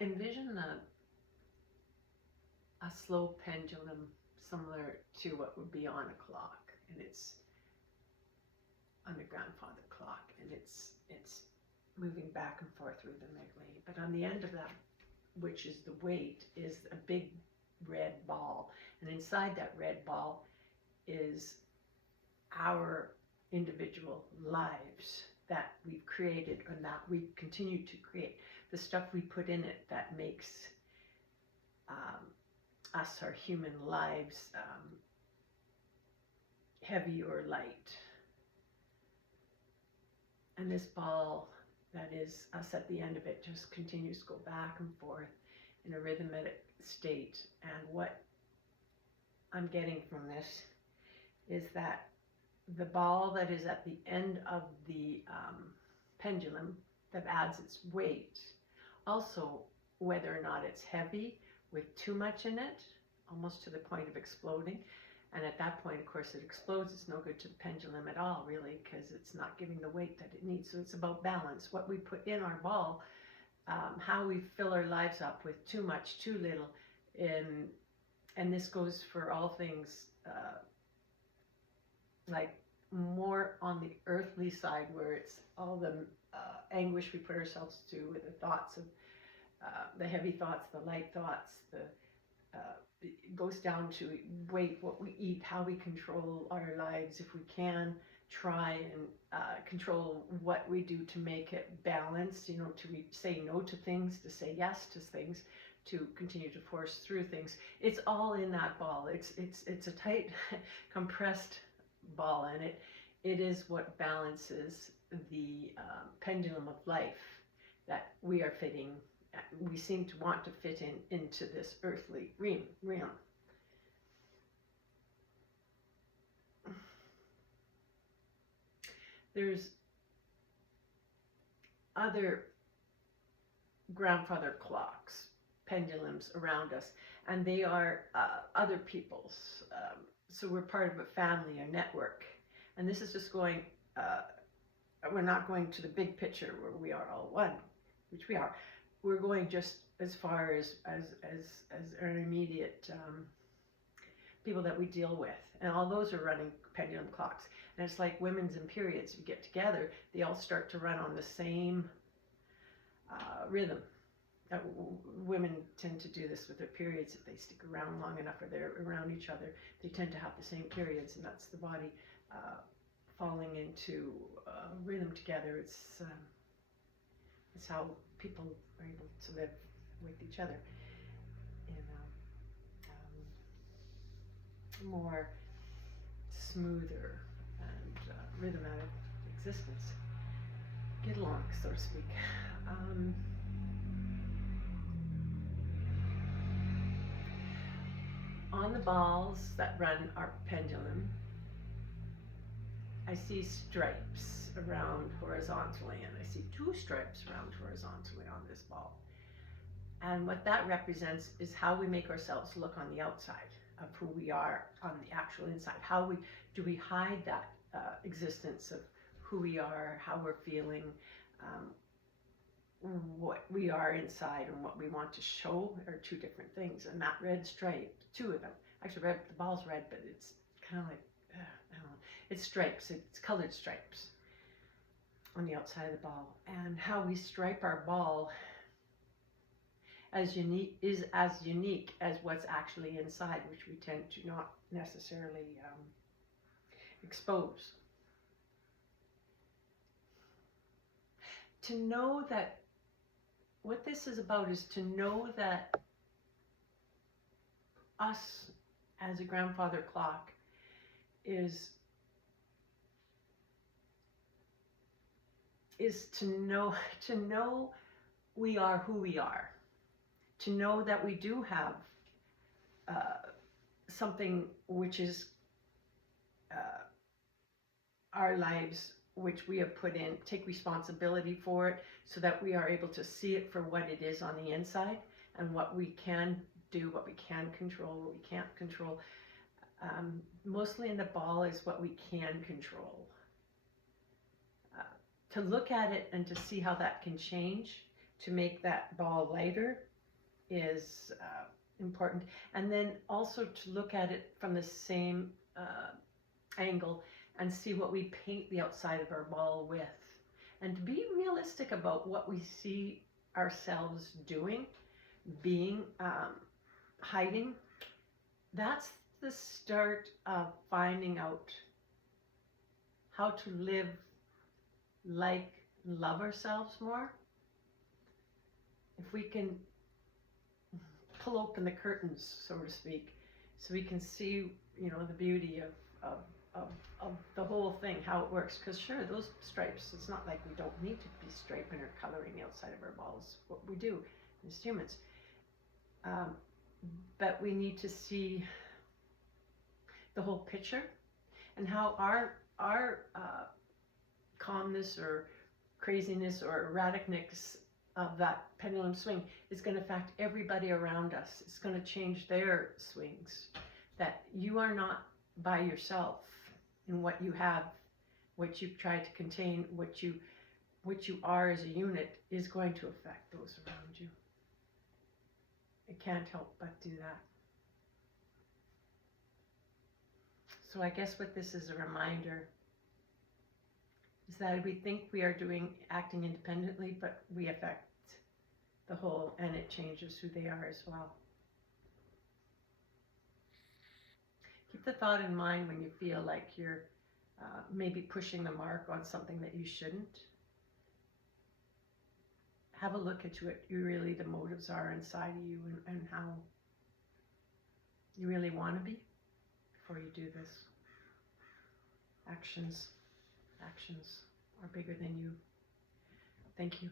envision a slow pendulum similar to what would be on a clock, and it's on the grandfather clock, and it's moving back and forth rhythmically. But on the end of that, which is the weight, is a big red ball, and inside that red ball is our individual lives that we've created and that we continue to create. The stuff we put in it that makes us, our human lives, heavy or light. And this ball that is us at the end of it just continues to go back and forth in a rhythmic state. And what I'm getting from this is that the ball that is at the end of the pendulum that adds its weight, also whether or not it's heavy with too much in it, almost to the point of exploding. And at that point, of course, it explodes. It's no good to the pendulum at all, really, because it's not giving the weight that it needs. So it's about balance. What we put in our ball, how we fill our lives up with too much, too little. And this goes for all things like more on the earthly side, where it's all the anguish we put ourselves to with the thoughts of the heavy thoughts, the light thoughts, it goes down to weight, what we eat, how we control our lives. If we can try and control what we do to make it balanced, to say no to things, to say yes to things, to continue to force through things. It's all in that ball. It's a tight, compressed ball, and it is what balances the pendulum of life that we are fitting. We seem to want to fit into this earthly realm. There's other grandfather clocks, pendulums around us, and they are other people's. So we're part of a family, a network. And this is just going, we're not going to the big picture where we are all one, which we are. We're going just as far as our immediate people that we deal with. And all those are running pendulum clocks. And it's like women's and periods. You get together, they all start to run on the same rhythm. Women tend to do this with their periods. If they stick around long enough or they're around each other, they tend to have the same periods, and that's the body falling into rhythm together. It's how people are able to live with each other in a more smoother and rhythmic existence. Get along, so to speak. On the balls that run our pendulum, I see stripes around horizontally, and I see 2 stripes around horizontally on this ball. And what that represents is how we make ourselves look on the outside of who we are on the actual inside. How do we hide that existence of who we are, how we're feeling, what we are inside, and what we want to show are 2 different things. And that red stripe, 2 of them, actually red, the ball's red, but it's kind of like, I don't know, it's stripes, it's colored stripes on the outside of the ball. And how we stripe our ball is as unique as what's actually inside, which we tend to not necessarily expose. To know that what this is about is to know that us as a grandfather clock is to know we are who we are, to know that we do have something which is our lives, which we have put in, take responsibility for it, so that we are able to see it for what it is on the inside, and what we can do, what we can control, what we can't control. Mostly in the ball is what we can control. To look at it and to see how that can change, to make that ball lighter is important. And then also to look at it from the same angle and see what we paint the outside of our ball with. And to be realistic about what we see ourselves doing, being, hiding. That's the start of finding out how to live, like, love ourselves more. If we can pull open the curtains, so to speak, so we can see, you know, the beauty of the whole thing, how it works. Because sure, those stripes, it's not like we don't need to be striping or coloring the outside of our balls. What we do as humans. But we need to see the whole picture and how our calmness or craziness or erraticness of that pendulum swing is going to affect everybody around us. It's going to change their swings. That you are not by yourself in what you have, what you've tried to contain, what you are as a unit is going to affect those around you. It can't help but do that. So I guess what this is a reminder is that we think we are acting independently, but we affect the whole, and it changes who they are as well. Keep the thought in mind when you feel like you're maybe pushing the mark on something that you shouldn't. Have a look at what really the motives are inside of you and how you really want to be before you do this. Actions are bigger than you. Thank you.